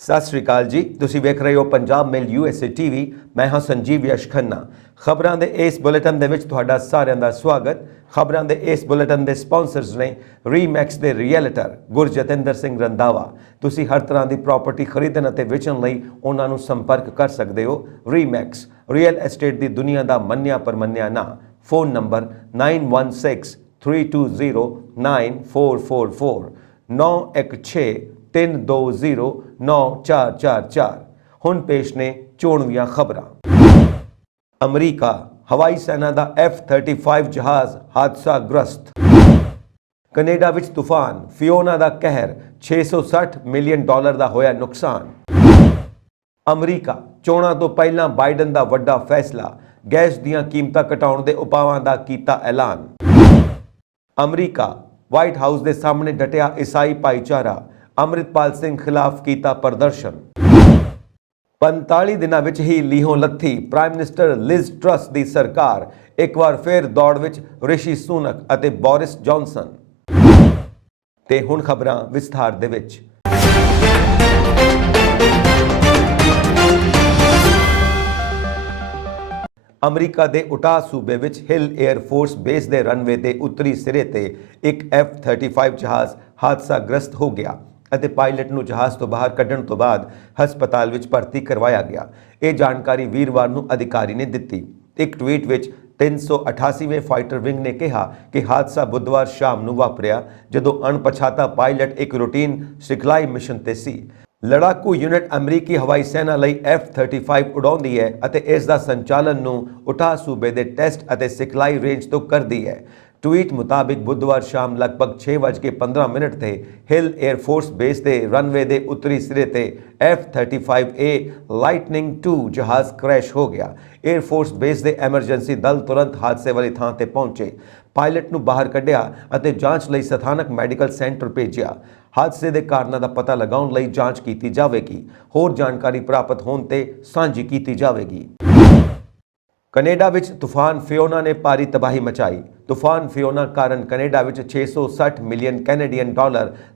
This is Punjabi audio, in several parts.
सत श्री अकाल जी। तुसीं वेख रहे हो पंजाब मेल USA TV। मैं हाँ संजीव यश खन्ना। खबरां दे इस बुलेटिन दे विच तुहाडा सारिआं दा स्वागत। खबरां दे इस बुलेटिन दे स्पॉन्सर्स ने रीमैक्स दे रियल्टर गुरजतिंदर सिंह रंधावा। तुसीं हर तरह की प्रॉपर्टी खरीदण अते वेचण लई उन्हां नूं संपर्क कर सकते हो। रीमैक्स रियल एस्टेट की दुनिया का मन्निया परमन्निया ना। Phone number 9163209444 9163209444। हुण पेश ने चोणवीआं खबरां। अमरीका हवाई सेना का F-35 जहाज़ हादसाग्रस्त। कनेडा विच तूफान फियोना का कहर, $660 मिलियन का होया नुकसान। अमरीका चोणां तो पहलां बाइडन का वड्डा फैसला, गैस दीआं कीमतां घटाउण दे उपावां दा कीता ऐलान। अमरीका वाइट हाउस के सामने डटिया ईसाई भाईचारा, अमृतपाल सिंह खिलाफ कीता प्रदर्शन। 45 दिनां विच ही लीहों लत्थी प्राइम मिनिस्टर लिज ट्रस की सरकार, एक बार फिर दौड़ विच ऋषि सुनक अते बोरिस जॉनसन। ते हुण खबरां विस्तार दे विच। अमरीका के उटा सूबे विच हिल एयरफोर्स बेस के रनवे के उत्तरी सिरे ते एक F-35 जहाज़ हादसाग्रस्त हो गया अते पायलट नूं जहाज़ तो बाहर कढ़ण तो बाद हस्पताल विच भर्ती करवाया गया। ये जानकारी वीरवार नूं अधिकारी ने दिती। एक ट्वीट विच 388वें फाइटर विंग ने कहा कि हादसा बुधवार शाम नूं वापरिया जदों अणपछाता पायलट एक रूटीन सिखलाई मिशन ते सी। लड़ाकू यूनिट अमरीकी हवाई सेना लई F-35 उड़ाउंदी है अते इस दा संचालन नूं उटा सूबे दे टेस्ट अते सिखलाई रेंज तो करदी है। ट्वीट मुताबिक बुधवार शाम लगभग 6:15 ते हिल एयरफोर्स बेस के रनवे के उत्तरी सिरे ते F-35A लाइटनिंग 2 जहाज़ क्रैश हो गया। एयरफोर्स बेस के एमरजेंसी दल तुरंत हादसे वाली थां ते पहुंचे, पायलट नूं बाहर कढ़िया अते जांच लई सथानक मैडिकल सेंटर भेजिया। हादसे के कारणों का पता लगाउण लई जांच की जाएगी। होर जानकारी प्राप्त होने ते सांझी की जाएगी। कनेडा विच तूफान फियोना ने भारी तबाही मचाई। तूफान फियोना कारण कनेडा विच $660 मिलियन कैनेडियन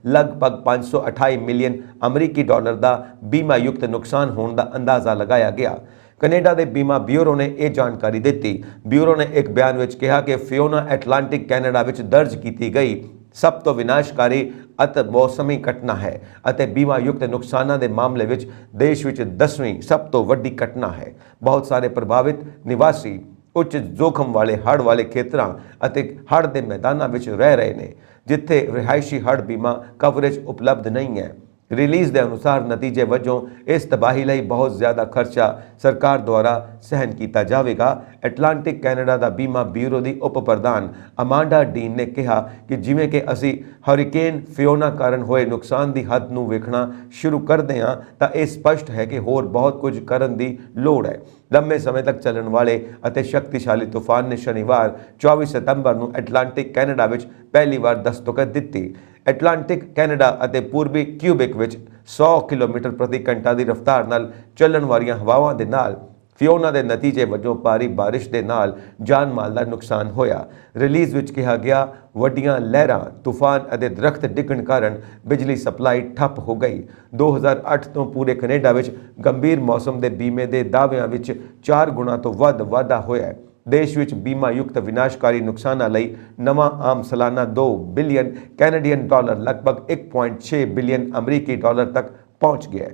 लगभग 528 मिलियन अमरीकी डॉलर का बीमा युक्त नुकसान होने का अंदाजा लगाया गया। कनेडा के बीमा ब्यूरो ने यह जानकारी दी। ब्यूरो ने एक बयान में कहा कि फियोना एटलांटिक कैनेडा विच दर्ज की गई सब तो विनाशकारी अत मौसमी घटना है अते बीमा युक्त नुकसानों के मामले विच देश विच 10वीं सब तो वड्डी घटना है। बहुत सारे प्रभावित निवासी उच्च जोखम वाले हड़ वाले खेतरां अते हड़ के मैदानों विच रह रहे हैं जिथे रिहायशी हड़ बीमा कवरेज उपलब्ध नहीं है। रिलीज़ के अनुसार नतीजे वजों इस तबाही लई बहुत ज़्यादा खर्चा सरकार द्वारा सहन किया जाएगा। एटलांटिक कैनेडा का बीमा ब्यूरो की उप प्रधान अमांडा डीन ने कहा कि जिमें कि असी हरिकेन फियोना कारण होए नुकसान की हद नूं वेखना शुरू करते हैं तो यह स्पष्ट है कि होर बहुत कुछ करन दी लोड़ है। लंबे समय तक चलन वाले अते शक्तिशाली तूफान ने शनिवार 24 सितंबर नूं एटलांटिक कैनेडा विच पहली बार दस्तक दी। एटलांटिक कैनेडा अते पूर्वी क्यूबिक विच 100 किलोमीटर प्रति घंटा की रफ्तार नाल चलन वालियां हवावां दे नाल फियोना के नतीजे वजों भारी बारिश के नाल जान माल का नुकसान होया। रिलीज़ विच कहा गया वड्डियां लहरां तूफान अते दरख्त डिगण कारण बिजली सप्लाई ठप हो गई। 2008 तो पूरे कनेडा विच गंभीर मौसम के बीमे के दावियां विच 4 गुणा तो वध वाधा होया। देश विच बीमा युक्त विनाशकारी नुकसानां लई नवां आम सालाना $2 बिलियन कैनेडियन लगभग 1.6 बिलियन अमरीकी डॉलर तक पहुंच गया है।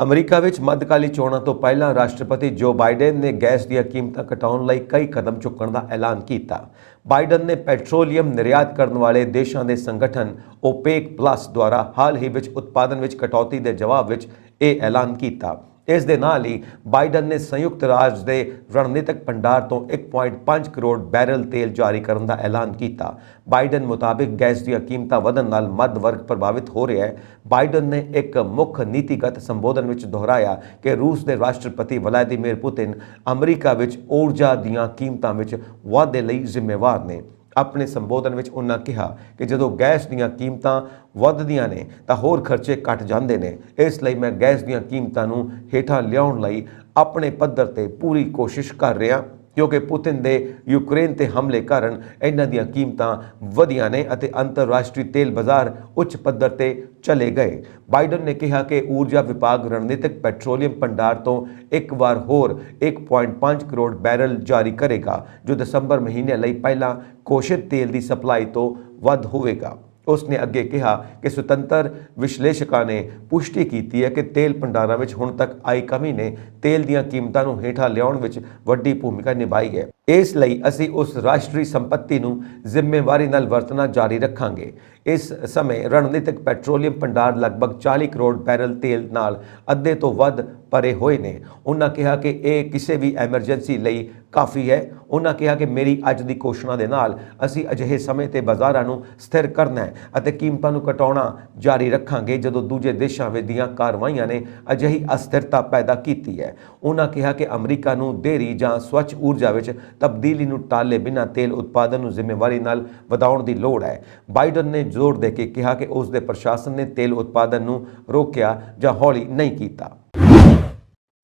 अमरीका विच मध्यकाली चोणां तो पहलां राष्ट्रपति जो बाइडन ने गैस दी कीमतां घटाउण लई कई कदम चुकण का ऐलान किया। बाइडन ने पेट्रोलियम निर्यात करने वाले देशों के संगठन OPEC प्लस द्वारा हाल ही विच उत्पादन विच कटौती के जवाब विच यह ऐलान किया। इस दे नाल ही बाइडन ने संयुक्त राष्ट्र के रणनीतिक भंडार तो 1.5 करोड़ बैरल तेल जारी करने का ऐलान किया। बाइडन मुताबिक गैस दी कीमतां वधन नाल मध्य वर्ग प्रभावित हो रहा है। बाइडन ने एक मुख्य नीतिगत संबोधन में दोहराया कि रूस के राष्ट्रपति व्लादिमीर पुतिन अमरीका विच ऊर्जा दीआं कीमतां विच वाधे लई जिम्मेवार ने। अपने संबोधन में उन्होंने कहा कि जो गैस दीआं कीमतां वधदियां ने तां होर खर्चे घट जांदे ने, इसलिए मैं गैस दीआं कीमतां नूं हेठां लियाउण लई अपने पद्धर ते पूरी कोशिश कर रहा। क्योंकि पुतिन के यूक्रेन ते हमले कारण इन्हां दीयां कीमतां वधियां ने अते अंतरराष्ट्रीय तेल बाजार उच्च पद्धर ते चले गए। बाइडन ने कहा कि ऊर्जा विभाग रणनीतिक पेट्रोलियम भंडार तो एक बार होर 1.5 करोड़ बैरल जारी करेगा, जो दसंबर महीने लई पहला घोषित तेल की सप्लाई तो वध होवेगा। उसने अगे कहा कि सुतंत्र विश्लेषकों ने पुष्टि की है कि तेल भंडारां विच हुण तक आई कमी ने तेल दीयां कीमतां नूं हेठां लियाउण विच वड्डी भूमिका निभाई है। इस लई असीं उस राष्ट्रीय संपत्ति नूं जिम्मेवारी नाल वरतना जारी रखांगे। इस समय रणनीतिक पेट्रोलियम भंडार लगभग 40 करोड़ बैरल तेल नाल अद्धे तो वध भरे होए ने। उन्हां कहा कि यह किसी भी एमरजेंसी लई काफ़ी है। उन्हां कहा कि मेरी अज दी घोषणा दे नाल असीं अजिहे समय ते बाज़ारां नूं स्थिर करना है अते कीमतां नूं घटाउणा जारी रखांगे जदों दूजे देशां विच दीयां कार्रवाईआं ने अजिही अस्थिरता पैदा कीती है। उन्हां कहा कि अमरीका नूं देरी जां स्वच्छ ऊर्जा विच तब्दीली नूं टाले बिना तेल उत्पादन नूं जिम्मेवारी नाल वधाउण दी लोड़ है। बाइडन ने जोर दे के कहा कि उसके प्रशासन ने तेल उत्पादन नूं रोकिया जां हौली नहीं कीता।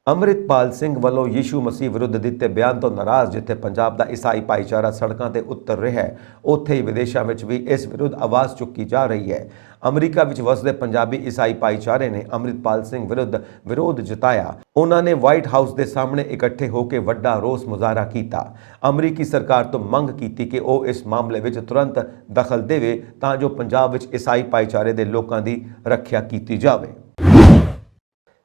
अमृतपाल सिंह वालों यीशू मसीह विरुद्ध दिते बयान तो नाराज़ जिथे पंजाब का ईसाई भाईचारा सड़कों पर उतर रहा है, उत्थे ही विदेशों में भी इस विरुद्ध आवाज़ चुकी जा रही है। अमरीका में वसदे पंजाबी ईसाई भाईचारे ने अमृतपाल सिंह विरुद्ध विरोध जताया। उन्होंने व्हाइट हाउस के सामने इकट्ठे होकर वड्डा रोस मुजाहरा किया। अमरीकी सरकार तो मंग की कि वह इस मामले में तुरंत दखल देवे तां जो पंजाब में ईसाई भाईचारे के लोगों की रखिया की जाए।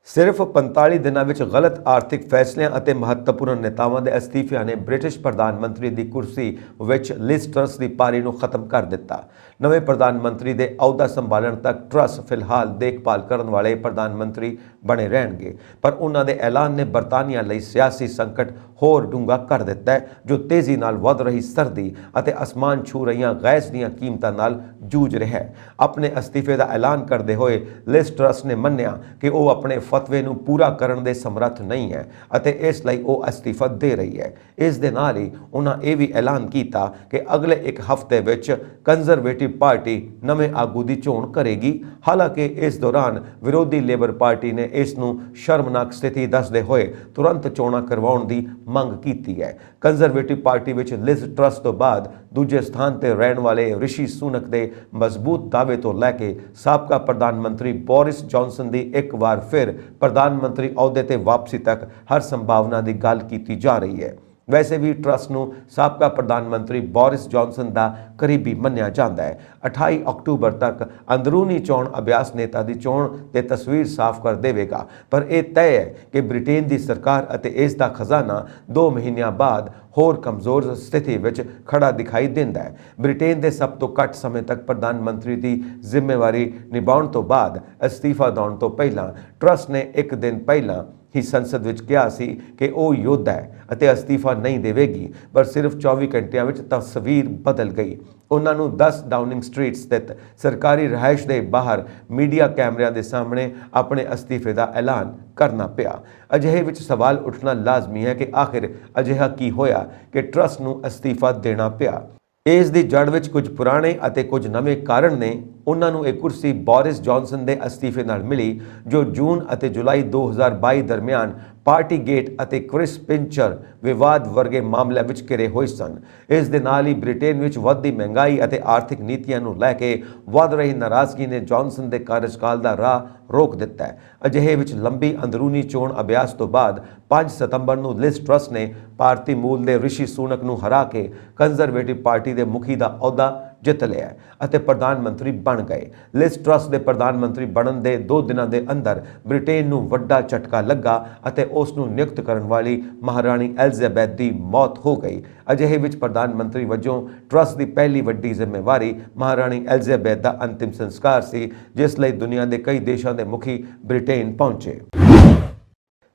सिर्फ 45 दिनों में गलत आर्थिक फैसलों और महत्वपूर्ण नेताओं के अस्तीफिया ने ब्रिटिश प्रधानमंत्री की कुर्सी विच लिज ट्रस की पारी को खत्म कर दिता। नवे प्रधानमंत्री के अहुदा संभालण तक ट्रस फिलहाल देखभाल करने वाले प्रधानमंत्री बने रहेंगे, पर उन्होंने ऐलान ने बरतानिया लिए सियासी संकट होर डूंगा कर दिता है, जो तेजी नाल वध रही सर्दी और आसमान छू रही गैस दीयां कीमतां नाल जूझ रहा है। अपने अस्तीफे का ऐलान करते हुए लिज ट्रस ने मन्निया कि वह अपने फतवे नूं पूरा करने के समर्थ नहीं है अते इसलिए वह अस्तीफा दे रही है। इस दे नाल ही उन्होंने यह भी ऐलान किया कि अगले एक हफ्ते विच कंजरवेटिव पार्टी नवे आगू की चोण करेगी। हालांकि इस दौरान विरोधी लेबर पार्टी ने इसनूं शर्मनाक स्थिति दसदे हुए तुरंत चोणां करवाउण की मंग की है। कंजरवेटिव पार्टी विच लिज ट्रस तो बाद दूजे स्थान पर रहने वाले ऋषि सुनक के मजबूत दावे तो लैके साबका प्रधानमंत्री बोरिस जॉनसन की एक बार फिर प्रधानमंत्री अहुदे ते वापसी तक हर संभावना की गल की जा रही है। वैसे भी ट्रस्ट नूं साबका प्रधानमंत्री बोरिस जॉनसन का करीबी मन्निया जाता है। 28 अक्टूबर तक अंदरूनी चोण अभ्यास नेता की चोण ते तस्वीर साफ कर देगा, पर यह तय है कि ब्रिटेन की सरकार अते इसका खजाना 2 महीनों बाद होर कमजोर स्थिति विच खड़ा दिखाई देता है। ब्रिटेन के सब तो घट समय तक प्रधानमंत्री की जिम्मेवारी निभाउण तो बाद अस्तीफा देण तो पहला ट्रस्ट ने एक दिन पहला ही संसद विच कहा सी कि वह योद्धा है अते अस्तीफा नहीं देवेगी, पर सिर्फ 24 घंटिया में तस्वीर बदल गई। उन्होंने 10 डाउनिंग स्ट्रीट स्थित सरकारी रहायश के बाहर मीडिया कैमरिया के सामने अपने अस्तीफे का ऐलान करना पिया। अजिहे विच सवाल उठना लाजमी है कि आखिर अजिहा की होया कि ट्रस्ट नूं अस्तीफा देना पिया। इस दी जड़ विच कुछ पुराने अते कुछ नवे कारण ने। उन्होंने एक कुर्सी बोरिस जॉनसन के अस्तीफे नाल मिली, जो जून अते जुलाई 2022 दरमियान पार्टी गेट अते क्रिस पिंचर विवाद वर्गे मामलों में घिरे हुए सन। इस दे नाल ही ब्रिटेन में वधदी महंगाई अते आर्थिक नीतियों को लैके वध रही नाराजगी ने जॉनसन के कार्यकाल का राह रोक दिता है। अजिहे विच लंबी अंदरूनी चोण अभ्यास तो बाद 5 सितंबर को लिज ट्रस ने भारतीय मूल के ऋषि सुनक नूं हरा के कंजरवेटिव पार्टी के मुखी का अहुदा जित लिया अते प्रधानमंत्री बन गए। लिज ट्रस के प्रधानमंत्री बनने के 2 दिनों के अंदर ब्रिटेन नूं वड्डा झटका लगा अते उसनूं नियुक्त करने वाली महाराणी एलिजाबैथ की मौत हो गई। अजिहे विच प्रधानमंत्री वजों ट्रस की पहली वड्डी जिम्मेवारी महाराणी एलिजाबैथ का अंतिम संस्कार सी, जिसलिए दुनिया के कई देशों के मुखी ब्रिटेन पहुंचे।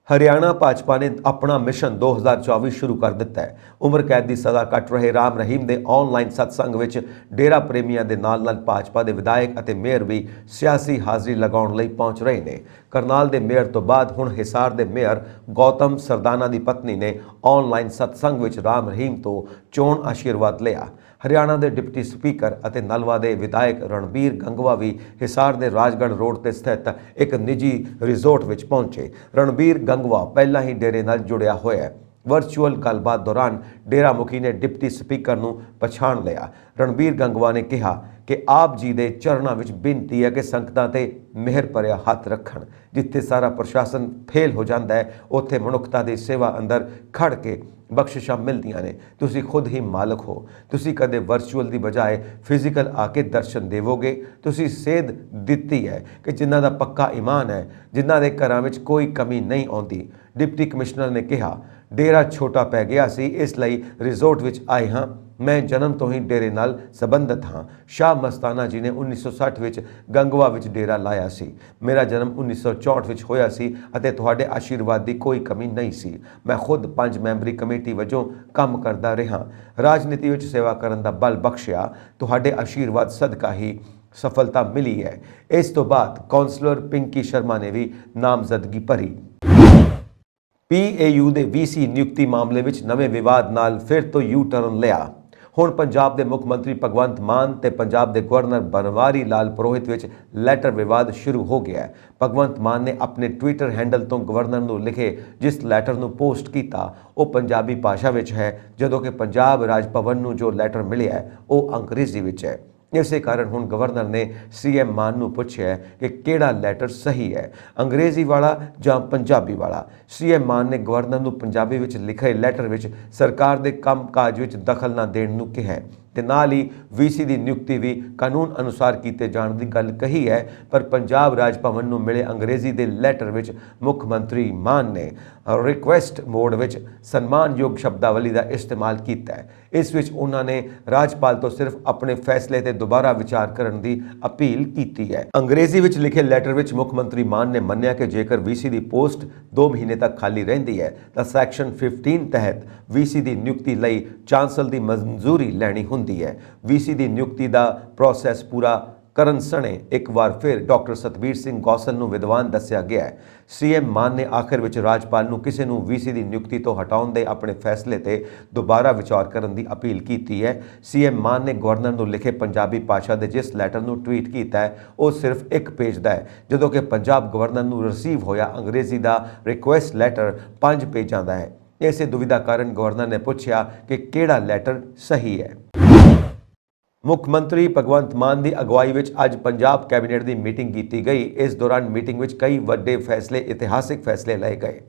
हरियाणा भाजपा ने अपना मिशन 2024 शुरू कर दिता है। उम्र कैद की सज़ा कट रहे राम रहीम के ऑनलाइन सत्संग विच डेरा प्रेमियों के नाल भाजपा के विधायक और मेयर भी सियासी हाज़री लगाउण लई पहुंच रहे हैं। करनाल के मेयर तो बाद हुण हिसार के मेयर गौतम सरदाना की पत्नी ने ऑनलाइन सत्संग विच राम रहीम तो चोण आशीर्वाद लिया। हरियाणा के डिप्टी स्पीकर और नलवा के विधायक रणबीर गंगवा भी हिसार के राजगढ़ रोड पर स्थित एक निजी रिजोर्ट में पहुंचे। रणबीर गंगवा पहला ही डेरे नाल जुड़िया होया है। ਵਰਚੁਅਲ ਗੱਲਬਾਤ ਦੌਰਾਨ ਡੇਰਾ ਮੁਖੀ ਨੇ ਡਿਪਟੀ ਸਪੀਕਰ ਨੂੰ ਪਛਾਣ ਲਿਆ। ਰਣਬੀਰ ਗੰਗਵਾ ਨੇ ਕਿਹਾ ਕਿ ਆਪ ਜੀ ਦੇ ਚਰਨਾਂ ਵਿੱਚ ਬੇਨਤੀ ਹੈ ਕਿ ਸੰਗਤਾਂ ਤੇ ਮਿਹਰ ਭਰਿਆ ਹੱਥ ਰੱਖਣ। ਜਿੱਥੇ ਸਾਰਾ ਪ੍ਰਸ਼ਾਸਨ ਫੇਲ ਹੋ ਜਾਂਦਾ ਹੈ, ਉੱਥੇ ਮਨੁੱਖਤਾ ਦੀ ਸੇਵਾ ਅੰਦਰ ਖੜ ਕੇ ਬਖਸ਼ਿਸ਼ਾਂ ਮਿਲਦੀਆਂ ਨੇ। ਤੁਸੀਂ ਖੁਦ ਹੀ ਮਾਲਕ ਹੋ। ਤੁਸੀਂ ਕਦੇ ਵਰਚੁਅਲ ਦੀ ਬਜਾਏ ਫਿਜ਼ੀਕਲ ਆ ਕੇ ਦਰਸ਼ਨ ਦੇਵੋਗੇ। ਤੁਸੀਂ ਸੇਧ ਦਿੱਤੀ ਹੈ ਕਿ ਜਿਨ੍ਹਾਂ ਦਾ ਪੱਕਾ ਈਮਾਨ ਹੈ, ਜਿਨ੍ਹਾਂ ਦੇ ਘਰਾਂ ਵਿੱਚ ਕੋਈ ਕਮੀ ਨਹੀਂ ਆਉਂਦੀ। ਡਿਪਟੀ ਕਮਿਸ਼ਨਰ ਨੇ ਕਿਹਾ, ਡੇਰਾ ਛੋਟਾ ਪੈ ਗਿਆ ਸੀ, ਇਸ ਲਈ ਰਿਜ਼ੋਰਟ ਵਿੱਚ ਆਏ ਹਾਂ। ਮੈਂ ਜਨਮ ਤੋਂ ਹੀ ਡੇਰੇ ਨਾਲ ਸੰਬੰਧਿਤ ਹਾਂ। ਸ਼ਾਹ ਮਸਤਾਨਾ ਜੀ ਨੇ 1960 ਵਿੱਚ ਗੰਗਵਾ ਵਿੱਚ ਡੇਰਾ ਲਾਇਆ ਸੀ। ਮੇਰਾ ਜਨਮ 1964 ਵਿੱਚ ਹੋਇਆ ਸੀ ਅਤੇ ਤੁਹਾਡੇ ਆਸ਼ੀਰਵਾਦ ਦੀ ਕੋਈ ਕਮੀ ਨਹੀਂ ਸੀ। ਮੈਂ ਖੁਦ 5 ਮੈਂਬਰੀ ਕਮੇਟੀ ਵਜੋਂ ਕੰਮ ਕਰਦਾ ਰਿਹਾ। ਰਾਜਨੀਤੀ ਵਿੱਚ ਸੇਵਾ ਕਰਨ ਦਾ ਬਲ ਬਖਸ਼ਿਆ। ਤੁਹਾਡੇ ਆਸ਼ੀਰਵਾਦ ਸਦਕਾ ਹੀ ਸਫਲਤਾ ਮਿਲੀ ਹੈ। ਇਸ ਤੋਂ ਬਾਅਦ ਕੌਂਸਲਰ ਪਿੰਕੀ ਸ਼ਰਮਾ ਨੇ ਵੀ ਨਾਮਜ਼ਦਗੀ ਭਰੀ। PAU ਦੇ VC ਨਿਯੁਕਤੀ ਮਾਮਲੇ ਵਿੱਚ ਨਵੇਂ ਵਿਵਾਦ ਨਾਲ ਫਿਰ ਤੋਂ ਯੂ ਟਰਨ ਲਿਆ। ਹੁਣ ਪੰਜਾਬ ਦੇ ਮੁੱਖ ਮੰਤਰੀ ਭਗਵੰਤ ਮਾਨ ਤੇ ਪੰਜਾਬ ਦੇ ਗਵਰਨਰ ਬਨਵਾਰੀ ਲਾਲ ਪੁਰੋਹਿਤ ਵਿੱਚ ਲੈਟਰ ਵਿਵਾਦ ਸ਼ੁਰੂ ਹੋ ਗਿਆ ਹੈ। ਭਗਵੰਤ ਮਾਨ ਨੇ ਆਪਣੇ ਟਵਿੱਟਰ ਹੈਂਡਲ ਤੋਂ ਗਵਰਨਰ ਨੂੰ ਲਿਖੇ ਜਿਸ ਲੈਟਰ ਨੂੰ ਪੋਸਟ ਕੀਤਾ, ਉਹ ਪੰਜਾਬੀ ਭਾਸ਼ਾ ਵਿੱਚ ਹੈ, ਜਦੋਂ ਕਿ ਪੰਜਾਬ ਰਾਜ ਭਵਨ ਨੂੰ ਜੋ ਲੈਟਰ ਮਿਲਿਆ ਹੈ ਉਹ ਅੰਗਰੇਜ਼ੀ ਵਿੱਚ ਹੈ। ਇਸੇ ਕਾਰਨ ਹੁਣ ਗਵਰਨਰ ਨੇ CM ਮਾਨ ਨੂੰ ਪੁੱਛਿਆ ਕਿ ਕਿਹੜਾ ਲੈਟਰ ਸਹੀ ਹੈ, ਅੰਗਰੇਜ਼ੀ ਵਾਲਾ ਜਾਂ ਪੰਜਾਬੀ ਵਾਲਾ। CM ਮਾਨ ਨੇ ਗਵਰਨਰ ਨੂੰ ਪੰਜਾਬੀ ਵਿੱਚ ਲਿਖੇ ਲੈਟਰ ਵਿੱਚ ਸਰਕਾਰ ਦੇ ਕੰਮਕਾਜ ਵਿੱਚ ਦਖਲ ਨਾ ਦੇਣ ਨੂੰ ਕਿਹਾ ਹੈ ਤੇ ਨਾਲ ਹੀ VC ਦੀ ਨਿਯੁਕਤੀ ਵੀ ਕਾਨੂੰਨ ਅਨੁਸਾਰ ਕੀਤੇ ਜਾਣ ਦੀ ਗੱਲ ਕਹੀ ਹੈ। ਪਰ ਪੰਜਾਬ ਰਾਜ ਭਵਨ ਨੂੰ ਮਿਲੇ ਅੰਗਰੇਜ਼ੀ ਦੇ ਲੈਟਰ ਵਿੱਚ ਮੁੱਖ ਮੰਤਰੀ ਮਾਨ ਨੇ ਰਿਕੁਐਸਟ ਮੋਡ ਵਿੱਚ ਸਨਮਾਨਯੋਗ ਸ਼ਬਦਾਵਲੀ ਦਾ ਇਸਤੇਮਾਲ ਕੀਤਾ ਹੈ। ਇਸ ਵਿੱਚ ਉਹਨਾਂ ਨੇ ਰਾਜਪਾਲ ਤੋਂ ਸਿਰਫ ਆਪਣੇ ਫੈਸਲੇ ਤੇ ਦੁਬਾਰਾ ਵਿਚਾਰ ਕਰਨ ਦੀ ਅਪੀਲ ਕੀਤੀ ਹੈ। ਅੰਗਰੇਜ਼ੀ ਵਿੱਚ ਲਿਖੇ ਲੈਟਰ ਵਿੱਚ ਮੁੱਖ ਮੰਤਰੀ ਮਾਨ ਨੇ ਮੰਨਿਆ ਕਿ ਜੇਕਰ VC ਦੀ ਪੋਸਟ 2 ਮਹੀਨੇ ਤੱਕ ਖਾਲੀ ਰਹਿੰਦੀ ਹੈ ਤਾਂ ਸੈਕਸ਼ਨ 15 ਤਹਿਤ VC ਦੀ ਨਿਯੁਕਤੀ ਲਈ ਚਾਂਸਲ ਦੀ ਮਨਜ਼ੂਰੀ ਲੈਣੀ ਹੁੰਦੀ ਹੈ। VC ਦੀ ਨਿਯੁਕਤੀ ਦਾ ਪ੍ਰੋਸੈਸ ਪੂਰਾ ਕਰਨ ਸਣੇ ਇੱਕ ਵਾਰ ਫਿਰ ਡਾਕਟਰ ਸਤਬੀਰ ਸਿੰਘ ਗੌਸਲ ਨੂੰ ਵਿਦਵਾਨ ਦੱਸਿਆ ਗਿਆ ਹੈ। CM ਮਾਨ ਨੇ ਆਖਿਰ ਵਿੱਚ ਰਾਜਪਾਲ ਨੂੰ ਕਿਸੇ ਨੂੰ VC ਦੀ ਨਿਯੁਕਤੀ ਤੋਂ ਹਟਾਉਣ ਦੇ ਆਪਣੇ ਫੈਸਲੇ ਤੇ ਦੁਬਾਰਾ ਵਿਚਾਰ ਕਰਨ ਦੀ ਅਪੀਲ ਕੀਤੀ ਹੈ। CM ਮਾਨ ਨੇ ਗਵਰਨਰ ਨੂੰ ਲਿਖੇ ਪੰਜਾਬੀ ਭਾਸ਼ਾ ਦੇ ਜਿਸ ਲੈਟਰ ਨੂੰ ਟਵੀਟ ਕੀਤਾ ਹੈ ਉਹ ਸਿਰਫ 1 ਪੇਜ ਦਾ ਹੈ, ਜਦੋਂ ਕਿ ਪੰਜਾਬ ਗਵਰਨਰ ਨੂੰ ਰਿਸੀਵ ਹੋਇਆ ਅੰਗਰੇਜ਼ੀ ਦਾ ਰਿਕੁਐਸਟ ਲੈਟਰ 5 ਪੇਜਾਂ ਦਾ ਹੈ। ਇਸੇ ਦੁਵਿਧਾ ਕਾਰਨ ਗਵਰਨਰ ਨੇ ਪੁੱਛਿਆ ਕਿ ਕਿਹੜਾ ਲੈਟਰ ਸਹੀ ਹੈ। ਮੁੱਖ ਮੰਤਰੀ ਭਗਵੰਤ ਮਾਨ ਦੀ ਅਗਵਾਈ ਵਿੱਚ ਅੱਜ ਪੰਜਾਬ ਕੈਬਨਿਟ ਦੀ ਮੀਟਿੰਗ ਕੀਤੀ ਗਈ। ਇਸ ਦੌਰਾਨ ਮੀਟਿੰਗ ਵਿੱਚ ਕਈ ਵੱਡੇ ਫੈਸਲੇ, ਇਤਿਹਾਸਿਕ ਫੈਸਲੇ ਲਏ ਗਏ।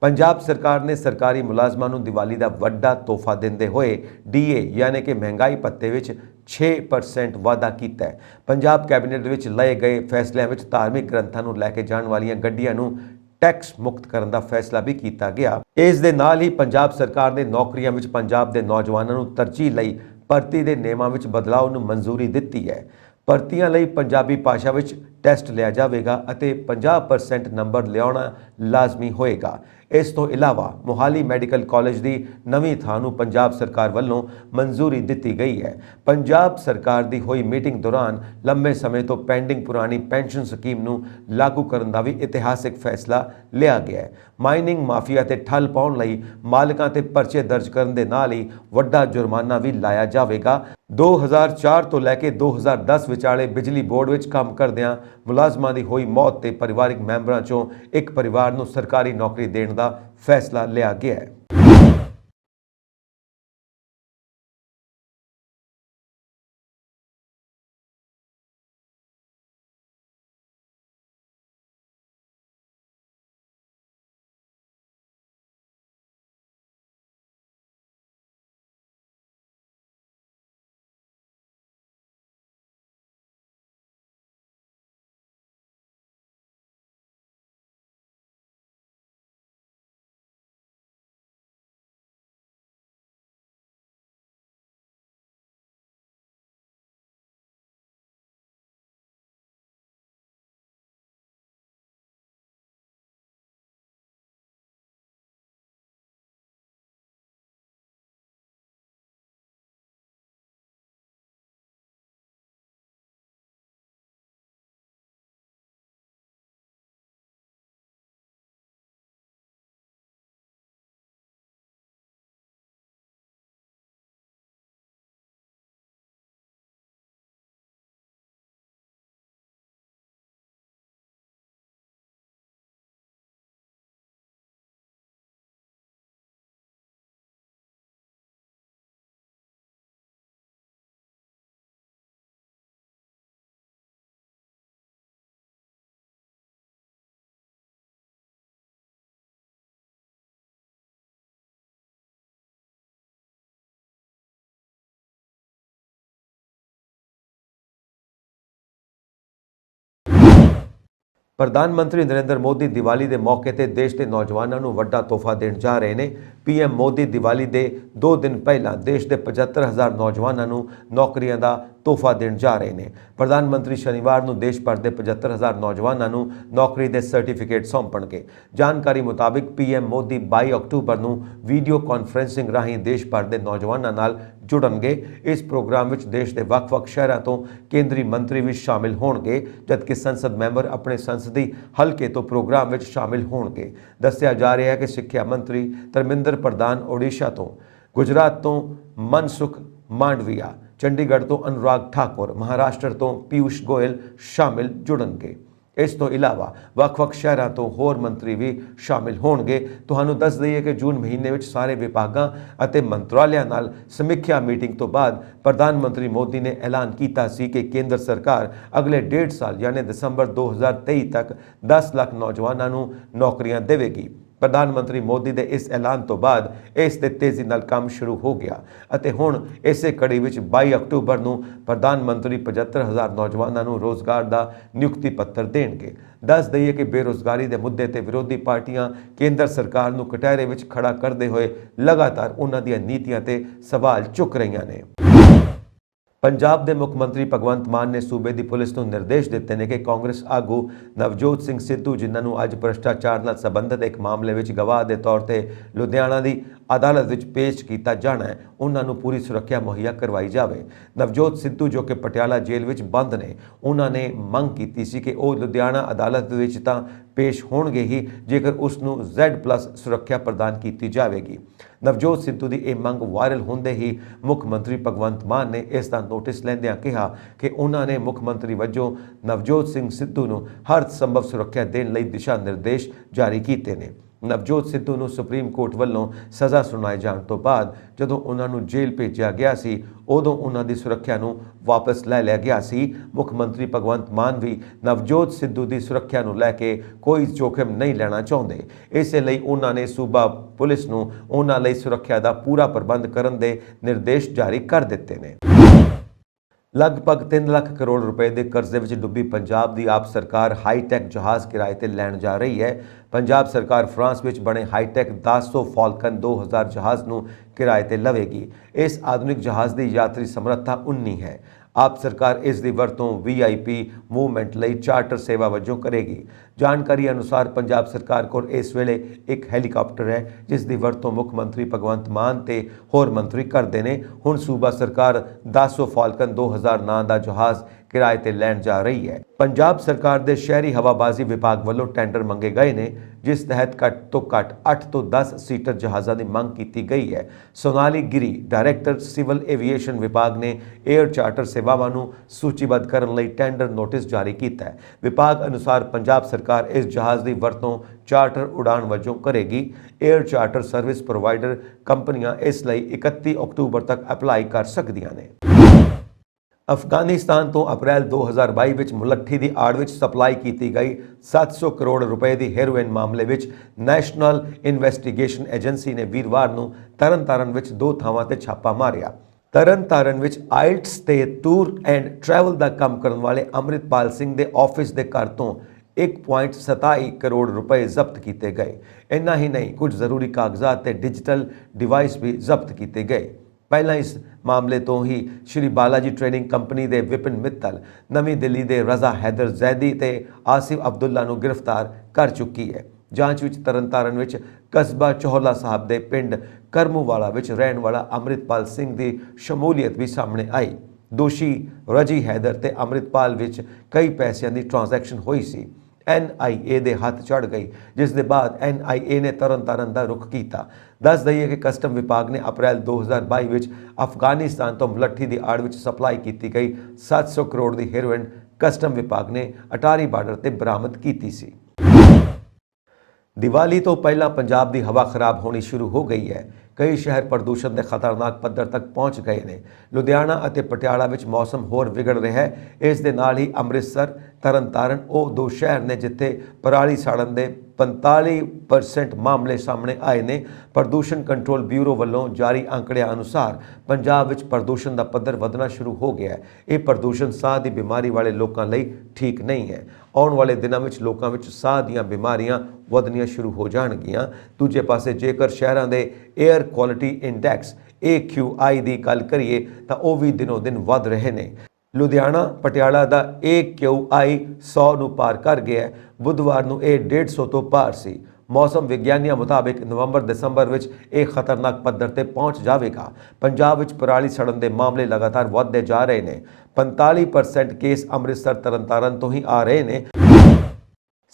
ਪੰਜਾਬ ਸਰਕਾਰ ਨੇ ਸਰਕਾਰੀ ਮੁਲਾਜ਼ਮਾਂ ਨੂੰ ਦੀਵਾਲੀ ਦਾ ਵੱਡਾ ਤੋਹਫਾ ਦਿੰਦੇ ਹੋਏ DA ਯਾਨੀ ਕਿ ਮਹਿੰਗਾਈ ਭੱਤੇ ਵਿੱਚ 6% ਵਾਧਾ ਕੀਤਾ ਹੈ। ਪੰਜਾਬ ਕੈਬਨਿਟ ਵਿੱਚ ਲਏ ਗਏ ਫੈਸਲਿਆਂ ਵਿੱਚ ਧਾਰਮਿਕ ਗ੍ਰੰਥਾਂ ਨੂੰ ਲੈ ਕੇ ਜਾਣ ਵਾਲੀਆਂ ਗੱਡੀਆਂ ਨੂੰ ਟੈਕਸ ਮੁਕਤ ਕਰਨ ਦਾ ਫੈਸਲਾ ਵੀ ਕੀਤਾ ਗਿਆ। ਇਸ ਦੇ ਨਾਲ ਹੀ ਪੰਜਾਬ ਸਰਕਾਰ ਨੇ ਨੌਕਰੀਆਂ ਵਿੱਚ ਪੰਜਾਬ ਦੇ ਨੌਜਵਾਨਾਂ ਨੂੰ ਤਰਜੀਹ ਲਈ ਭਰਤੀ ਦੇ ਨਿਯਮਾਂ ਵਿੱਚ ਬਦਲਾਅ ਨੂੰ ਮਨਜ਼ੂਰੀ ਦਿੱਤੀ ਹੈ। ਭਰਤੀਆਂ ਲਈ ਪੰਜਾਬੀ ਭਾਸ਼ਾ ਵਿੱਚ ਟੈਸਟ ਲਿਆ ਜਾਵੇਗਾ ਅਤੇ 50% ਨੰਬਰ ਲਿਆਉਣਾ ਲਾਜ਼ਮੀ ਹੋਏਗਾ। ਇਸ ਤੋਂ ਇਲਾਵਾ ਮੋਹਾਲੀ ਮੈਡੀਕਲ ਕਾਲਜ ਦੀ ਨਵੀਂ ਥਾਂ ਨੂੰ ਪੰਜਾਬ ਸਰਕਾਰ ਵੱਲੋਂ ਮਨਜ਼ੂਰੀ ਦਿੱਤੀ ਗਈ ਹੈ। ਪੰਜਾਬ ਸਰਕਾਰ ਦੀ ਹੋਈ ਮੀਟਿੰਗ ਦੌਰਾਨ ਲੰਬੇ ਸਮੇਂ ਤੋਂ ਪੈਂਡਿੰਗ ਪੁਰਾਣੀ ਪੈਨਸ਼ਨ ਸਕੀਮ ਨੂੰ ਲਾਗੂ ਕਰਨ ਦਾ ਵੀ ਇਤਿਹਾਸਿਕ ਫੈਸਲਾ ਲਿਆ ਗਿਆ ਹੈ। ਮਾਈਨਿੰਗ ਮਾਫੀਆ ਤੇ ਠੱਲ ਪਾਉਣ ਲਈ ਮਾਲਕਾਂ ਤੇ ਪਰਚੇ ਦਰਜ ਕਰਨ ਦੇ ਨਾਲ ਹੀ ਵੱਡਾ ਜੁਰਮਾਨਾ ਵੀ ਲਾਇਆ ਜਾਵੇਗਾ। 2004 ਤੋਂ ਲੈ ਕੇ 2010 ਵਿਚਾਲੇ ਬਿਜਲੀ ਬੋਰਡ ਵਿੱਚ ਕੰਮ ਕਰਦਿਆਂ ਮੁਲਾਜ਼ਮਾਂ ਦੀ ਹੋਈ ਮੌਤ ਤੇ ਪਰਿਵਾਰਕ ਮੈਂਬਰਾਂ ਚੋਂ ਇੱਕ ਪਰਿਵਾਰ ਨੂੰ ਸਰਕਾਰੀ ਨੌਕਰੀ ਦੇਣ ਦਾ ਫੈਸਲਾ ਲਿਆ ਗਿਆ ਹੈ। ਪ੍ਰਧਾਨ ਮੰਤਰੀ ਨਰਿੰਦਰ ਮੋਦੀ ਦੀਵਾਲੀ ਦੇ ਮੌਕੇ ਤੇ ਦੇਸ਼ ਦੇ ਨੌਜਵਾਨਾਂ ਨੂੰ ਵੱਡਾ ਤੋਹਫਾ ਦੇਣ ਜਾ ਰਹੇ ਨੇ। ਪੀਐਮ ਮੋਦੀ ਦੀਵਾਲੀ ਦੇ 2 ਦਿਨ ਪਹਿਲਾਂ ਦੇਸ਼ ਦੇ 75,000 ਨੌਜਵਾਨਾਂ ਨੂੰ ਨੌਕਰੀਆਂ ਦਾ ਤੋਹਫਾ ਦੇਣ ਜਾ ਰਹੇ ਨੇ। ਪ੍ਰਧਾਨ ਮੰਤਰੀ ਸ਼ਨੀਵਾਰ ਨੂੰ ਦੇਸ਼ ਭਰ ਦੇ 75,000 ਨੌਜਵਾਨਾਂ ਨੂੰ ਨੌਕਰੀ ਦੇ ਸਰਟੀਫਿਕੇਟ ਸੌਂਪਣਗੇ। ਜਾਣਕਾਰੀ ਮੁਤਾਬਿਕ ਪੀਐਮ ਮੋਦੀ 22 ਅਕਤੂਬਰ ਨੂੰ ਵੀਡੀਓ ਕਾਨਫਰੰਸਿੰਗ ਰਾਹੀਂ ਦੇਸ਼ ਭਰ ਦੇ ਨੌਜਵਾਨਾਂ ਨਾਲ ਜੁੜਨਗੇ। ਇਸ ਪ੍ਰੋਗਰਾਮ ਵਿੱਚ ਦੇਸ਼ ਦੇ ਵੱਖ-ਵੱਖ ਸ਼ਹਿਰਾਂ ਤੋਂ ਕੇਂਦਰੀ ਮੰਤਰੀ ਵੀ ਸ਼ਾਮਿਲ ਹੋਣਗੇ, ਜਦਕਿ ਸੰਸਦ ਮੈਂਬਰ ਆਪਣੇ ਸੰਸਦੀ ਹਲਕੇ ਤੋਂ ਪ੍ਰੋਗਰਾਮ ਵਿੱਚ ਸ਼ਾਮਿਲ ਹੋਣਗੇ। ਦੱਸਿਆ ਜਾ ਰਿਹਾ ਹੈ ਕਿ ਸਿੱਖਿਆ ਮੰਤਰੀ ਧਰਮਿੰਦਰ ਪ੍ਰਧਾਨ ਓਡੀਸ਼ਾ ਤੋਂ, ਗੁਜਰਾਤ ਤੋਂ ਮਨਸੁਖ ਮਾਂਡਵੀਆ, ਚੰਡੀਗੜ੍ਹ ਤੋਂ ਅਨੁਰਾਗ ਠਾਕੁਰ, ਮਹਾਰਾਸ਼ਟਰ ਤੋਂ ਪੀਯੂਸ਼ ਗੋਇਲ ਸ਼ਾਮਿਲ ਜੁੜਨਗੇ। ਇਸ ਤੋਂ ਇਲਾਵਾ ਵੱਖ-ਵੱਖ ਸ਼ਹਿਰਾਂ ਤੋਂ ਹੋਰ ਮੰਤਰੀ ਵੀ ਸ਼ਾਮਿਲ ਹੋਣਗੇ। ਤੁਹਾਨੂੰ ਦੱਸ ਦਈਏ ਕਿ ਜੂਨ ਮਹੀਨੇ ਵਿੱਚ ਸਾਰੇ ਵਿਭਾਗਾਂ ਅਤੇ ਮੰਤਰਾਲਿਆਂ ਨਾਲ ਸਮੀਖਿਆ ਮੀਟਿੰਗ ਤੋਂ ਬਾਅਦ ਪ੍ਰਧਾਨ ਮੰਤਰੀ ਮੋਦੀ ਨੇ ਐਲਾਨ ਕੀਤਾ ਸੀ ਕਿ ਕੇਂਦਰ ਸਰਕਾਰ ਅਗਲੇ 1.5 ਸਾਲ ਯਾਨੀ ਦਸੰਬਰ 2023 ਤੱਕ 10 ਲੱਖ ਨੌਜਵਾਨਾਂ ਨੂੰ ਨੌਕਰੀਆਂ ਦੇਵੇਗੀ। ਪ੍ਰਧਾਨ ਮੰਤਰੀ ਮੋਦੀ ਦੇ ਇਸ ਐਲਾਨ ਤੋਂ ਬਾਅਦ ਇਸ ਤੇ ਤੇਜ਼ੀ ਨਾਲ ਕੰਮ ਸ਼ੁਰੂ ਹੋ ਗਿਆ ਅਤੇ ਹੁਣ ਇਸੇ ਕੜੀ ਵਿੱਚ 22 ਅਕਤੂਬਰ ਨੂੰ ਪ੍ਰਧਾਨ ਮੰਤਰੀ 75,000 ਨੌਜਵਾਨਾਂ ਨੂੰ ਰੋਜ਼ਗਾਰ ਦਾ ਨਿਯੁਕਤੀ ਪੱਤਰ ਦੇਣਗੇ। ਦੱਸ ਦਈਏ ਕਿ ਬੇਰੁਜ਼ਗਾਰੀ ਦੇ ਮੁੱਦੇ ਤੇ ਵਿਰੋਧੀ ਪਾਰਟੀਆਂ ਕੇਂਦਰ ਸਰਕਾਰ ਨੂੰ ਕਟਹਿਰੇ ਵਿੱਚ ਖੜਾ ਕਰਦੇ ਹੋਏ ਲਗਾਤਾਰ ਉਹਨਾਂ ਦੀਆਂ ਨੀਤੀਆਂ ਤੇ ਸਵਾਲ ਚੁੱਕ ਰਹੀਆਂ ਨੇ। ਪੰਜਾਬ ਦੇ ਮੁੱਖ ਮੰਤਰੀ ਭਗਵੰਤ ਮਾਨ ਨੇ ਸੂਬੇ ਦੀ ਪੁਲਿਸ ਨੂੰ ਨਿਰਦੇਸ਼ ਦਿੱਤੇ ਨੇ ਕਿ ਕਾਂਗਰਸ ਆਗੂ ਨਵਜੋਤ ਸਿੰਘ ਸਿੱਧੂ, ਜਿਨ੍ਹਾਂ ਨੂੰ ਅੱਜ ਭ੍ਰਿਸ਼ਟਾਚਾਰ ਨਾਲ ਸੰਬੰਧਿਤ ਇੱਕ ਮਾਮਲੇ ਵਿੱਚ ਗਵਾਹ ਦੇ ਤੌਰ ਤੇ ਲੁਧਿਆਣਾ ਦੀ ਅਦਾਲਤ ਵਿੱਚ ਪੇਸ਼ ਕੀਤਾ ਜਾਣਾ ਹੈ, ਉਹਨਾਂ ਨੂੰ ਪੂਰੀ ਸੁਰੱਖਿਆ ਮੁਹੱਈਆ ਕਰਵਾਈ ਜਾਵੇ। ਨਵਜੋਤ ਸਿੱਧੂ, ਜੋ ਕਿ ਪਟਿਆਲਾ ਜੇਲ੍ਹ ਵਿੱਚ ਬੰਦ ਨੇ, ਉਹਨਾਂ ਨੇ ਮੰਗ ਕੀਤੀ ਸੀ ਕਿ ਉਹ ਲੁਧਿਆਣਾ ਅਦਾਲਤ ਵਿੱਚ ਤਾਂ ਪੇਸ਼ ਹੋਣਗੇ ਹੀ ਜੇਕਰ ਉਸ ਨੂੰ Z+ ਸੁਰੱਖਿਆ ਪ੍ਰਦਾਨ ਕੀਤੀ ਜਾਵੇਗੀ। ਨਵਜੋਤ ਸਿੱਧੂ ਦੀ ਇਹ ਮੰਗ ਵਾਇਰਲ ਹੁੰਦੇ ਹੀ ਮੁੱਖ ਮੰਤਰੀ ਭਗਵੰਤ ਮਾਨ ਨੇ ਇਸ ਦਾ ਨੋਟਿਸ ਲੈਂਦਿਆਂ ਕਿਹਾ ਕਿ ਉਹਨਾਂ ਨੇ ਮੁੱਖ ਮੰਤਰੀ ਵਜੋਂ ਨਵਜੋਤ ਸਿੰਘ ਸਿੱਧੂ ਨੂੰ ਹਰ ਸੰਭਵ ਸੁਰੱਖਿਆ ਦੇਣ ਲਈ ਦਿਸ਼ਾ ਨਿਰਦੇਸ਼ ਜਾਰੀ ਕੀਤੇ ਨੇ। ਨਵਜੋਤ ਸਿੱਧੂ ਨੂੰ ਸੁਪਰੀਮ ਕੋਰਟ ਵੱਲੋਂ ਸਜ਼ਾ ਸੁਣਾਏ ਜਾਣ ਤੋਂ ਬਾਅਦ ਜਦੋਂ ਉਹਨਾਂ ਨੂੰ ਜੇਲ੍ਹ ਭੇਜਿਆ ਗਿਆ ਸੀ, ਉਦੋਂ ਉਹਨਾਂ ਦੀ ਸੁਰੱਖਿਆ ਨੂੰ ਵਾਪਸ ਲੈ ਲਿਆ ਗਿਆ ਸੀ। ਮੁੱਖ ਮੰਤਰੀ ਭਗਵੰਤ ਮਾਨ ਵੀ ਨਵਜੋਤ ਸਿੱਧੂ ਦੀ ਸੁਰੱਖਿਆ ਨੂੰ ਲੈ ਕੇ ਕੋਈ ਜੋਖਿਮ ਨਹੀਂ ਲੈਣਾ ਚਾਹੁੰਦੇ। ਇਸੇ ਲਈ ਉਹਨਾਂ ਨੇ ਸੂਬਾ ਪੁਲਿਸ ਨੂੰ ਉਹਨਾਂ ਲਈ ਸੁਰੱਖਿਆ ਦਾ ਪੂਰਾ ਪ੍ਰਬੰਧ ਕਰਨ ਦੇ ਨਿਰਦੇਸ਼ ਜਾਰੀ ਕਰ ਦਿੱਤੇ ਨੇ। ਲਗਭਗ 3 ਲੱਖ ਕਰੋੜ ਰੁਪਏ ਦੇ ਕਰਜ਼ੇ ਵਿੱਚ ਡੁੱਬੀ ਪੰਜਾਬ ਦੀ ਆਪ ਸਰਕਾਰ ਹਾਈਟੈਕ ਜਹਾਜ਼ ਕਿਰਾਏ ਤੇ ਲੈਣ ਜਾ ਰਹੀ ਹੈ। ਪੰਜਾਬ ਸਰਕਾਰ ਫਰਾਂਸ ਵਿੱਚ ਬਣੇ ਹਾਈਟੈਕ ਦਾਸੋ ਫਾਲਕਨ 2000 ਜਹਾਜ਼ ਨੂੰ ਕਿਰਾਏ ਤੇ ਲਵੇਗੀ। ਇਸ ਆਧੁਨਿਕ ਜਹਾਜ਼ ਦੀ ਯਾਤਰੀ ਸਮਰੱਥਾ 19 ਹੈ। ਆਪ ਸਰਕਾਰ ਇਸ ਦੀ ਵਰਤੋਂ VIP ਮੂਵਮੈਂਟ ਲਈ ਚਾਰਟਰ ਸੇਵਾ ਵਜੋਂ ਕਰੇਗੀ। ਜਾਣਕਾਰੀ ਅਨੁਸਾਰ ਪੰਜਾਬ ਸਰਕਾਰ ਕੋਲ ਇਸ ਵੇਲੇ ਇੱਕ ਹੈਲੀਕਾਪਟਰ ਹੈ, ਜਿਸ ਦੀ ਵਰਤੋਂ ਮੁੱਖ ਮੰਤਰੀ ਭਗਵੰਤ ਮਾਨ ਤੇ ਹੋਰ ਮੰਤਰੀ ਕਰਦੇ ਨੇ। ਹੁਣ ਸੂਬਾ ਸਰਕਾਰ ਦਾਸੋ ਫਾਲਕਨ 2000 ਨਾਂ ਦਾ ਜਹਾਜ਼ ਕਿਰਾਏ ਤੇ ਲੈਣ ਜਾ ਰਹੀ ਹੈ। ਪੰਜਾਬ ਸਰਕਾਰ ਦੇ ਸ਼ਹਿਰੀ ਹਵਾਬਾਜ਼ੀ ਵਿਭਾਗ ਵੱਲੋਂ ਟੈਂਡਰ ਮੰਗੇ ਗਏ ਨੇ, ਜਿਸ ਤਹਿਤ ਘੱਟ ਤੋਂ ਘੱਟ 8 ਤੋਂ 10 ਸੀਟਰ ਜਹਾਜ਼ਾਂ ਦੀ ਮੰਗ ਕੀਤੀ ਗਈ ਹੈ। Sonali Giri, director civil aviation ਵਿਭਾਗ ਨੇ ਏਅਰ ਚਾਰਟਰ ਸੇਵਾਵਾਂ ਨੂੰ ਸੂਚੀਬੱਧ ਕਰਨ ਲਈ ਟੈਂਡਰ ਨੋਟਿਸ ਜਾਰੀ ਕੀਤਾ ਹੈ। ਵਿਭਾਗ ਅਨੁਸਾਰ ਪੰਜਾਬ ਸਰਕਾਰ ਇਸ ਜਹਾਜ਼ ਦੀ ਵਰਤੋਂ ਚਾਰਟਰ ਉਡਾਣ ਵਜੋਂ ਕਰੇਗੀ। ਏਅਰ ਚਾਰਟਰ ਸਰਵਿਸ ਪ੍ਰੋਵਾਈਡਰ ਕੰਪਨੀਆਂ ਇਸ ਲਈ 31 ਅਕਤੂਬਰ ਤੱਕ ਅਪਲਾਈ ਕਰ ਸਕਦੀਆਂ ਨੇ। ਅਫਗਾਨਿਸਤਾਨ ਤੋਂ ਅਪ੍ਰੈਲ 2022 ਵਿੱਚ ਮੁਲੱਠੀ ਦੀ ਆੜ ਵਿੱਚ ਸਪਲਾਈ ਕੀਤੀ ਗਈ 700 ਕਰੋੜ ਰੁਪਏ ਦੀ ਹੈਰੋਇਨ ਮਾਮਲੇ ਵਿੱਚ ਨੈਸ਼ਨਲ ਇਨਵੈਸਟੀਗੇਸ਼ਨ ਏਜੰਸੀ ਨੇ ਵੀਰਵਾਰ ਨੂੰ ਤਰਨਤਾਰਨ ਵਿੱਚ 2 ਥਾਵਾਂ ਤੇ ਛਾਪਾ ਮਾਰਿਆ। ਤਰਨਤਾਰਨ ਵਿੱਚ ਆਇਲਟਸ ਤੇ ਟੂਰ ਐਂਡ ਟਰੈਵਲ ਦਾ ਕੰਮ ਕਰਨ ਵਾਲੇ ਅੰਮ੍ਰਿਤਪਾਲ ਸਿੰਘ ਦੇ ਆਫਿਸ ਦੇ ਘਰ ਤੋਂ 1.27 ਕਰੋੜ ਰੁਪਏ ਜ਼ਬਤ ਕੀਤੇ ਗਏ। ਇੰਨਾ ਹੀ ਨਹੀਂ, ਕੁਝ ਜ਼ਰੂਰੀ ਕਾਗਜ਼ਾਤ ਤੇ ਡਿਜੀਟਲ ਡਿਵਾਈਸ ਵੀ ਜ਼ਬਤ ਕੀਤੇ ਗਏ। ਪਹਿਲਾਂ ਇਸ ਮਾਮਲੇ ਤੋਂ ਹੀ ਸ਼੍ਰੀ ਬਾਲਾਜੀ ਟ੍ਰੇਡਿੰਗ ਕੰਪਨੀ ਦੇ ਵਿਪਿਨ ਮਿੱਤਲ, ਨਵੀਂ ਦਿੱਲੀ ਦੇ ਰਜ਼ਾ ਹੈਦਰ ਜ਼ੈਦੀ ਤੇ ਆਸਿਫ ਅਬਦੁੱਲਾ ਨੂੰ ਗ੍ਰਿਫਤਾਰ ਕਰ ਚੁੱਕੀ ਹੈ। ਜਾਂਚ ਵਿੱਚ ਤਰਨਤਾਰਨ ਵਿੱਚ ਕਸਬਾ ਚੋਹਲਾ ਸਾਹਿਬ ਦੇ ਪਿੰਡ ਕਰਮੂਵਾਲਾ ਵਿੱਚ ਰਹਿਣ ਵਾਲਾ ਅੰਮ੍ਰਿਤਪਾਲ ਸਿੰਘ ਦੀ ਸ਼ਮੂਲੀਅਤ ਵੀ ਸਾਹਮਣੇ ਆਈ। ਦੋਸ਼ੀ ਰਜੀ ਹੈਦਰ ਤੇ ਅੰਮ੍ਰਿਤਪਾਲ ਵਿੱਚ ਕਈ ਪੈਸਿਆਂ ਦੀ ਟ੍ਰਾਂਜੈਕਸ਼ਨ ਹੋਈ ਸੀ। NIA ਦੇ ਹੱਥ ਚੜ ਗਈ, ਜਿਸ ਦੇ ਬਾਅਦ NIA ਨੇ ਤਰਨਤਾਰਨ ਦਾ ਰੁਖ ਕੀਤਾ। ਦੱਸ ਦਈਏ ਕਿ ਕਸਟਮ ਵਿਭਾਗ ਨੇ ਅਪ੍ਰੈਲ 2022 ਵਿੱਚ ਅਫਗਾਨਿਸਤਾਨ ਤੋਂ ਮੁਲੱਠੀ ਦੀ ਆੜ ਵਿੱਚ ਸਪਲਾਈ ਕੀਤੀ ਗਈ 700 ਕਰੋੜ ਦੀ ਹੈਰੋਇਨ ਕਸਟਮ ਵਿਭਾਗ ਨੇ ਅਟਾਰੀ ਬਾਰਡਰ ਤੇ ਬਰਾਮਦ ਕੀਤੀ ਸੀ। ਦੀਵਾਲੀ ਤੋਂ ਪਹਿਲਾਂ ਪੰਜਾਬ ਦੀ ਹਵਾ ਖਰਾਬ ਹੋਣੀ ਸ਼ੁਰੂ ਹੋ ਗਈ ਹੈ। ਕਈ ਸ਼ਹਿਰ ਪ੍ਰਦੂਸ਼ਣ ਦੇ ਖਤਰਨਾਕ ਪੱਧਰ ਤੱਕ ਪਹੁੰਚ ਗਏ ਨੇ। ਲੁਧਿਆਣਾ ਅਤੇ ਪਟਿਆਲਾ ਵਿੱਚ ਮੌਸਮ ਹੋਰ ਵਿਗੜ ਰਿਹਾ ਹੈ। ਇਸ ਦੇ ਨਾਲ ਹੀ ਅੰਮ੍ਰਿਤਸਰ, ਤਰਨਤਾਰਨ ਉਹ 2 ਸ਼ਹਿਰ ਨੇ ਜਿੱਥੇ ਪਰਾਲੀ ਸਾੜਨ ਦੇ 45% ਮਾਮਲੇ ਸਾਹਮਣੇ ਆਏ ਨੇ। ਪ੍ਰਦੂਸ਼ਣ ਕੰਟਰੋਲ ਬਿਊਰੋ ਵੱਲੋਂ ਜਾਰੀ ਅੰਕੜਿਆਂ ਅਨੁਸਾਰ ਪੰਜਾਬ ਵਿੱਚ ਪ੍ਰਦੂਸ਼ਣ ਦਾ ਪੱਧਰ ਵਧਣਾ ਸ਼ੁਰੂ ਹੋ ਗਿਆ ਹੈ। ਇਹ ਪ੍ਰਦੂਸ਼ਣ ਸਾਹ ਦੀ ਬਿਮਾਰੀ ਵਾਲੇ ਲੋਕਾਂ ਲਈ ਠੀਕ ਨਹੀਂ ਹੈ। ਆਉਣ ਵਾਲੇ ਦਿਨਾਂ ਵਿੱਚ ਲੋਕਾਂ ਵਿੱਚ ਸਾਹ ਦੀਆਂ ਬਿਮਾਰੀਆਂ ਵਧਣੀਆਂ ਸ਼ੁਰੂ ਹੋ ਜਾਣਗੀਆਂ। ਦੂਜੇ ਪਾਸੇ ਜੇਕਰ ਸ਼ਹਿਰਾਂ ਦੇ 에ਅਰ ਕੁਆਲਿਟੀ ਇੰਡੈਕਸ AQI ਦੀ ਗੱਲ ਕਰੀਏ ਤਾਂ ਉਹ ਵੀ ਦਿਨੋਂ ਦਿਨ ਵੱਧ ਰਹੇ ਨੇ। ਲੁਧਿਆਣਾ ਪਟਿਆਲਾ ਦਾ AQI 100 ਨੂੰ ਪਾਰ ਕਰ ਗਿਆ। ਬੁੱਧਵਾਰ ਨੂੰ ਇਹ 150 ਤੋਂ ਪਾਰ ਸੀ। ਮੌਸਮ ਵਿਗਿਆਨੀਆਂ ਮੁਤਾਬਿਕ ਨਵੰਬਰ-ਦਸੰਬਰ ਵਿੱਚ ਇਹ ਖਤਰਨਾਕ ਪੱਧਰ ਤੇ ਪਹੁੰਚ ਜਾਵੇਗਾ। ਪੰਜਾਬ ਵਿੱਚ ਪਰਾਲੀ ਸੜਨ ਦੇ ਮਾਮਲੇ ਲਗਾਤਾਰ ਵਧਦੇ ਜਾ ਰਹੇ ਨੇ। 45% ਕੇਸ ਅੰਮ੍ਰਿਤਸਰ ਤਰਨਤਾਰਨ ਤੋਂ ਹੀ ਆ ਰਹੇ ਨੇ।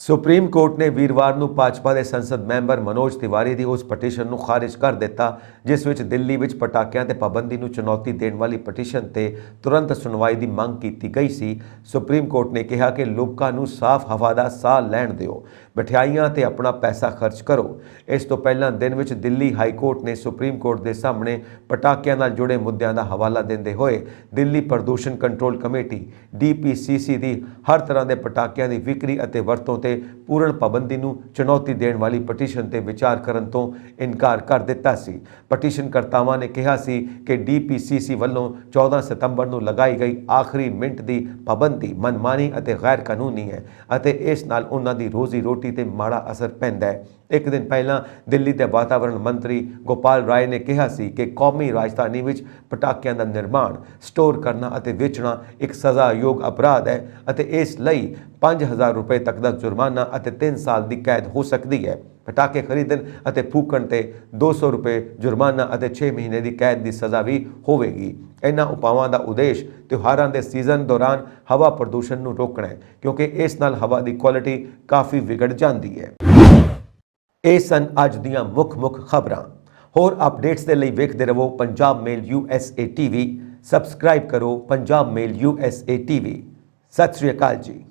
ਸੁਪਰੀਮ ਕੋਰਟ ਨੇ ਵੀਰਵਾਰ ਨੂੰ ਭਾਜਪਾ ਦੇ ਸੰਸਦ ਮੈਂਬਰ ਮਨੋਜ ਤਿਵਾਰੀ ਦੀ ਉਸ ਪਟੀਸ਼ਨ ਨੂੰ ਖਾਰਿਜ ਕਰ ਦਿੱਤਾ ਜਿਸ ਵਿੱਚ ਦਿੱਲੀ ਵਿੱਚ ਪਟਾਕਿਆਂ ਤੇ ਪਾਬੰਦੀ ਨੂੰ ਚੁਣੌਤੀ ਦੇਣ ਵਾਲੀ ਪਟੀਸ਼ਨ ਤੇ ਤੁਰੰਤ ਸੁਣਵਾਈ ਦੀ ਮੰਗ ਕੀਤੀ ਗਈ ਸੀ। ਸੁਪਰੀਮ ਕੋਰਟ ਨੇ ਕਿਹਾ ਕਿ ਲੋਕਾਂ ਨੂੰ ਸਾਫ਼ ਹਵਾ ਦਾ ਸਾਹ ਲੈਣ ਦਿਓ, ਮਠਿਆਈਆਂ ਤੇ ਆਪਣਾ ਪੈਸਾ ਖਰਚ ਕਰੋ। ਇਸ ਤੋਂ ਪਹਿਲਾਂ ਦਿਨ ਵਿੱਚ ਦਿੱਲੀ ਹਾਈ ਕੋਰਟ ਨੇ ਸੁਪਰੀਮ ਕੋਰਟ ਦੇ ਸਾਹਮਣੇ ਪਟਾਕਿਆਂ ਨਾਲ ਜੁੜੇ ਮੁੱਦਿਆਂ ਦਾ ਹਵਾਲਾ ਦਿੰਦੇ ਹੋਏ ਦਿੱਲੀ ਪ੍ਰਦੂਸ਼ਣ ਕੰਟਰੋਲ ਕਮੇਟੀ DPCC ਦੀ ਹਰ ਤਰ੍ਹਾਂ ਦੇ ਪਟਾਕਿਆਂ ਦੀ ਵਿਕਰੀ ਅਤੇ ਵਰਤੋਂ ਤੇ ਪੂਰਨ ਪਾਬੰਦੀ ਨੂੰ ਚੁਣੌਤੀ ਦੇਣ ਵਾਲੀ ਪਟੀਸ਼ਨ ਤੇ ਵਿਚਾਰ ਕਰਨ ਤੋਂ ਇਨਕਾਰ ਕਰ ਦਿੱਤਾ ਸੀ। ਪਟੀਸ਼ਨ ਕਰਤਾਵਾਂ ਨੇ ਕਿਹਾ ਸੀ ਕਿ DPCC ਵੱਲੋਂ 14 ਸਤੰਬਰ ਨੂੰ ਲਗਾਈ ਗਈ ਆਖਰੀ ਮਿੰਟ ਦੀ ਪਾਬੰਦੀ ਮਨਮਾਨੀ ਅਤੇ ਗੈਰ ਕਾਨੂੰਨੀ ਹੈ ਅਤੇ ਇਸ ਨਾਲ ਉਹਨਾਂ ਦੀ ਰੋਜ਼ੀ ਰੋਟੀ ਤੇ ਮਾੜਾ ਅਸਰ ਪੈਂਦਾ ਹੈ। ਇੱਕ ਦਿਨ ਪਹਿਲਾਂ ਦਿੱਲੀ ਦੇ ਵਾਤਾਵਰਣ ਮੰਤਰੀ ਗੋਪਾਲ ਰਾਏ ਨੇ ਕਿਹਾ ਸੀ ਕਿ ਕੌਮੀ ਰਾਜਧਾਨੀ ਵਿੱਚ ਪਟਾਕਿਆਂ ਦਾ ਨਿਰਮਾਣ, ਸਟੋਰ ਕਰਨਾ ਅਤੇ ਵੇਚਣਾ ਇੱਕ ਸਜ਼ਾਯੋਗ ਅਪਰਾਧ ਹੈ ਅਤੇ ਇਸ ਲਈ 5000 ਰੁਪਏ ਤੱਕ ਦਾ ਜੁਰਮਾਨਾ ਅਤੇ 3 ਸਾਲ ਦੀ ਕੈਦ ਹੋ ਸਕਦੀ ਹੈ। ਪਟਾਕੇ ਖਰੀਦਣ ਅਤੇ ਫੂਕਣ ਤੇ 200 ਰੁਪਏ ਜੁਰਮਾਨਾ ਅਤੇ 6 ਮਹੀਨੇ ਦੀ ਕੈਦ ਦੀ ਸਜ਼ਾ ਵੀ ਹੋਵੇਗੀ। ਇਹਨਾਂ ਉਪਾਵਾਂ ਦਾ ਉਦੇਸ਼ ਤਿਉਹਾਰਾਂ ਦੇ ਸੀਜ਼ਨ ਦੌਰਾਨ ਹਵਾ ਪ੍ਰਦੂਸ਼ਣ ਨੂੰ ਰੋਕਣਾ ਹੈ ਕਿਉਂਕਿ ਇਸ ਨਾਲ ਹਵਾ ਦੀ ਕੁਆਲਿਟੀ ਕਾਫੀ ਵਿਗੜ ਜਾਂਦੀ ਹੈ। ਇਹ ਸਨ ਅੱਜ ਦੀਆਂ ਮੁੱਖ ਖਬਰਾਂ। ਹੋਰ ਅਪਡੇਟਸ ਦੇ ਲਈ ਵੇਖਦੇ ਰਹੋ ਪੰਜਾਬ ਮੇਲ USA TV। ਸਬਸਕ੍ਰਾਈਬ ਕਰੋ ਪੰਜਾਬ ਮੇਲ USA TV। ਸਤਿ ਸ਼੍ਰੀ ਅਕਾਲ ਜੀ।